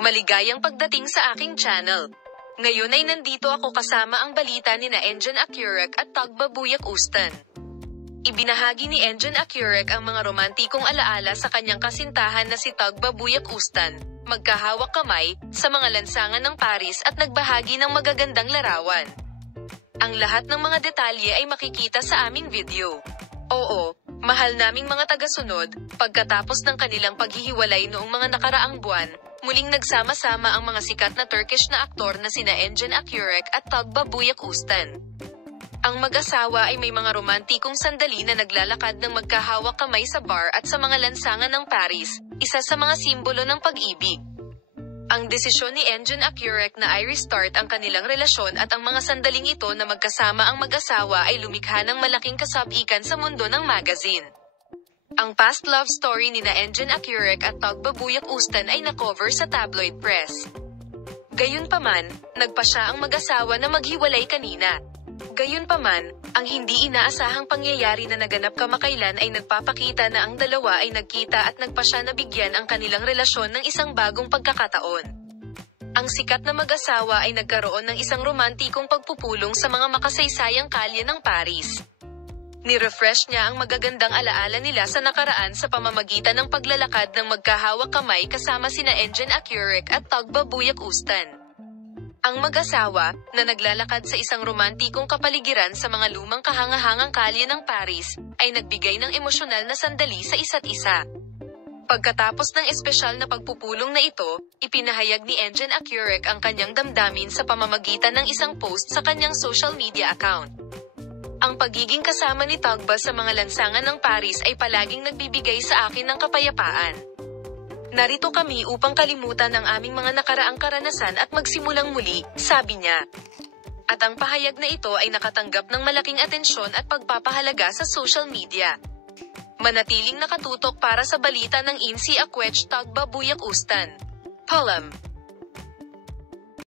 Maligayang pagdating sa aking channel. Ngayon ay nandito ako kasama ang balita ni Engin Akyurek at Tagbabuyak Ustan. Ibinahagi ni Engin Akyurek ang mga romantikong alaala sa kanyang kasintahan na si Tagbabuyak Ustan, magkahawak kamay, sa mga lansangan ng Paris at nagbahagi ng magagandang larawan. Ang lahat ng mga detalye ay makikita sa aming video. Oo, mahal naming mga tagasunod, pagkatapos ng kanilang paghihiwalay noong mga nakaraang buwan, muling nagsama-sama ang mga sikat na Turkish na aktor na sina Engin Akyurek at Tagbabuyak Ustan. Ang mag-asawa ay may mga romantikong sandali na naglalakad ng magkahawak kamay sa bar at sa mga lansangan ng Paris, isa sa mga simbolo ng pag-ibig. Ang desisyon ni Engin Akyurek na i-restart ang kanilang relasyon at ang mga sandaling ito na magkasama ang mag-asawa ay lumikha ng malaking kasabikan sa mundo ng magazine. Ang past love story ni Engin Akyurek at Tagbabuyak Ustan ay na-cover sa tabloid press. Gayunpaman, nagpa siya ang mag-asawa na maghiwalay kanina. Gayunpaman, ang hindi inaasahang pangyayari na naganap kamakailan ay nagpapakita na ang dalawa ay nagkita at nagpa siya na bigyan ang kanilang relasyon ng isang bagong pagkakataon. Ang sikat na mag-asawa ay nagkaroon ng isang romantikong pagpupulong sa mga makasaysayang kalye ng Paris. Ni-refresh niya ang magagandang alaala nila sa nakaraan sa pamamagitan ng paglalakad ng magkahawak kamay kasama sina Engin Akyurek at Tagbabuyak Ustan. Ang mag-asawa, na naglalakad sa isang romantikong kapaligiran sa mga lumang kahangahangang kalye ng Paris, ay nagbigay ng emosyonal na sandali sa isa't isa. Pagkatapos ng espesyal na pagpupulong na ito, ipinahayag ni Engin Akyurek ang kanyang damdamin sa pamamagitan ng isang post sa kanyang social media account. Ang pagiging kasama ni Tagba sa mga lansangan ng Paris ay palaging nagbibigay sa akin ng kapayapaan. Narito kami upang kalimutan ang aming mga nakaraang karanasan at magsimulang muli, sabi niya. At ang pahayag na ito ay nakatanggap ng malaking atensyon at pagpapahalaga sa social media. Manatiling nakatutok para sa balita ng Engin Akyurek Tagbabuyak Ustan. Palam.